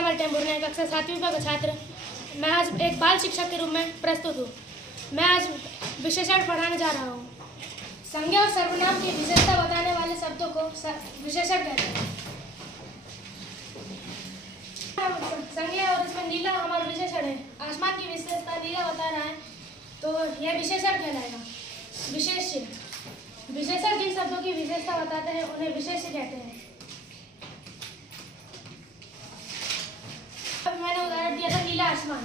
Summer टेम्बुरने कक्षा 7वीं का छात्र। मैं आज एक बाल शिक्षक के रूप में प्रस्तुत हूँ। मैं आज विशेषण पढ़ाने जा रहा हूँ। संज्ञा और सर्वनाम की विशेषता बताने वाले शब्दों को विशेषण कहते हैं। संज्ञा और इसमें नीला हमारा विशेषण है। आसमान की विशेषता नीला बता रहा है तो यह विशेषण कहलाएगा। विशेष्य, विशेषण जिन शब्दों की विशेषता बताते हैं उन्हें विशेष्य कहते हैं। मैंने उदाहरण दिया था नीला आसमान,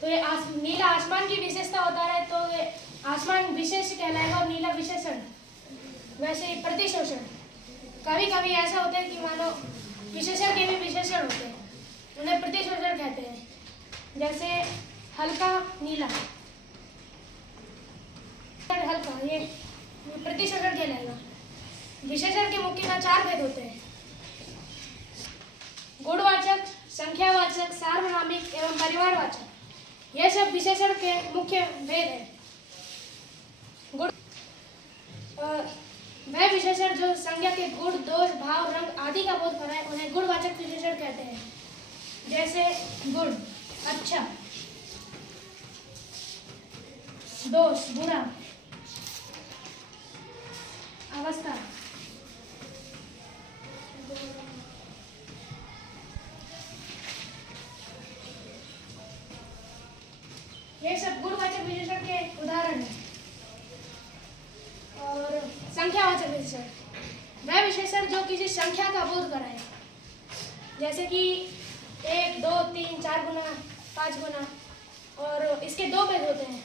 तो ये नीला आसमान की विशेषता बता रहा है तो ये आसमान विशेष कहलाएगा और नीला विशेषण। वैसे प्रतिशोषण, कभी कभी ऐसा होता है कि मानो विशेषण के भी विशेषण होते हैं, उन्हें प्रतिशोषण कहते हैं। जैसे हल्का नीला, हल्का, ये प्रतिशोषण कहलाएगा। विशेषण के मुख्यतः 4 भेद होते हैं: गुणवाचक, संख्यावाचक, सार्वनामिक एवं परिमाणवाचक। यह सब विशेषण के मुख्य भेद हैं। गुण, वह विशेषण जो संज्ञा के गुण, दोष, भाव, रंग आदि का बोध कराए उन्हें गुणवाचक विशेषण कहते हैं। जैसे गुण अच्छा, दोष बुरा, अवस्था, ये सब गुणवाचक विशेषण के उदाहरण हैं। और संख्यावाचक विशेषण, वह विशेषण जो किसी संख्या का बोध कराए, जैसे कि 1, 2, 3, 4 गुना, 5 गुना। और इसके 2 भेद होते हैं: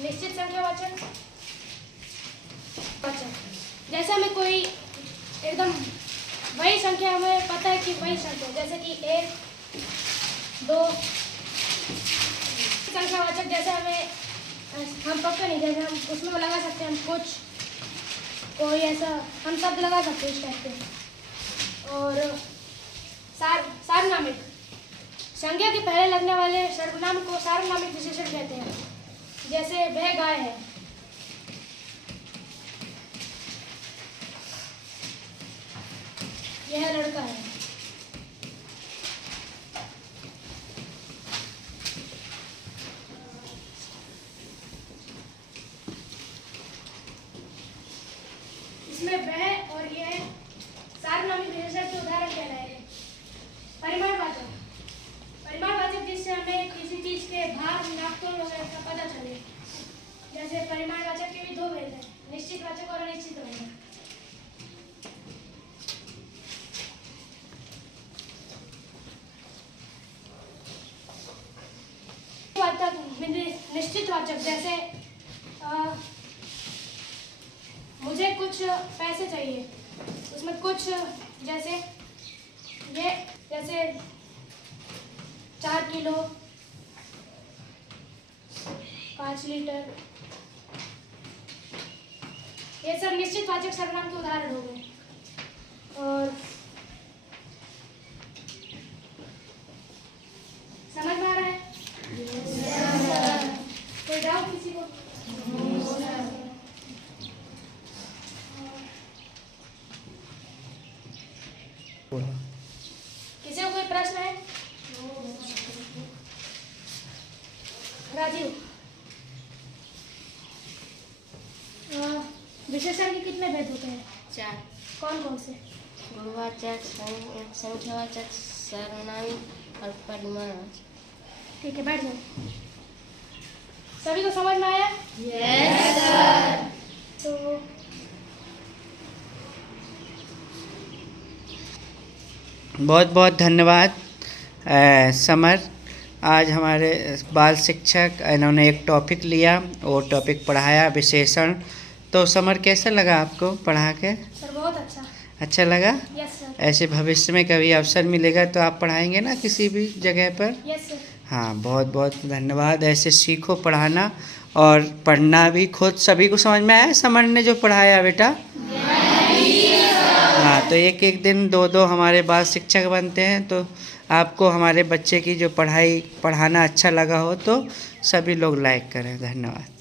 निश्चित संख्यावाचक, वाचक। जैसे हमें कोई एकदम वही संख्या, हमें पता है कि वही संख्या, जैसे कि 1, 2। संख्यावाचक जैसे हमें हम पक्का नहीं, जैसे हम उसमें लगा सकते हैं, हम कुछ कोई ऐसा हम शब्द लगा सकते हैं इस टाइप के। और सार्वनामिक, संज्ञा के पहले लगने वाले सर्वनाम को सार्वनामिक विशेषण कहते हैं। जैसे वह गाय है, यह लड़का है। इसमें वह और यह सार्वनामिक विशेषण के उदाहरण कहलाएंगे। परिमाणवाचक, परिमाणवाचक जिससे हमें किसी चीज के भार, नापतोल वगैरह का पता चले। जैसे परिमाणवाचक के भी 2 भेद हैं: निश्चित वाचक और अनिश्चित वाचक। निश्चित वाचक जैसे मुझे कुछ पैसे चाहिए, उसमें कुछ जैसे ये, जैसे 4 किलो, 5 लीटर। ये सब निश्चित वाचक सर्वनाम के उदाहरण हो गए। और समझ में आ रहा है? कोई डाउट किसी को? किसी को कोई प्रश्न है? राजीव, विशेषण के कितने भेद होते हैं? 4। कौन कौन से? गुणवाचक, संख्यावाचक, सार्वनामिक और परिमाणवाचक। ठीक है, बैठ जाओ। सभी को समझ में आया? Yes sir. तो बहुत बहुत धन्यवाद समर। आज हमारे बाल शिक्षक इन्होंने एक टॉपिक लिया, वो टॉपिक पढ़ाया विशेषण। तो समर कैसा लगा आपको पढ़ा के? सर बहुत अच्छा लगा? Yes sir. ऐसे भविष्य में कभी अवसर मिलेगा तो आप पढ़ाएंगे ना किसी भी जगह पर? Yes sir. हाँ, बहुत बहुत धन्यवाद। ऐसे सीखो पढ़ाना और पढ़ना भी खुद। सभी को समझ में आया समर ने जो पढ़ाया बेटा? हाँ, तो एक एक दिन 2 हमारे बाल शिक्षक बनते हैं। तो आपको हमारे बच्चे की जो पढ़ाना अच्छा लगा हो तो सभी लोग लाइक करें। धन्यवाद।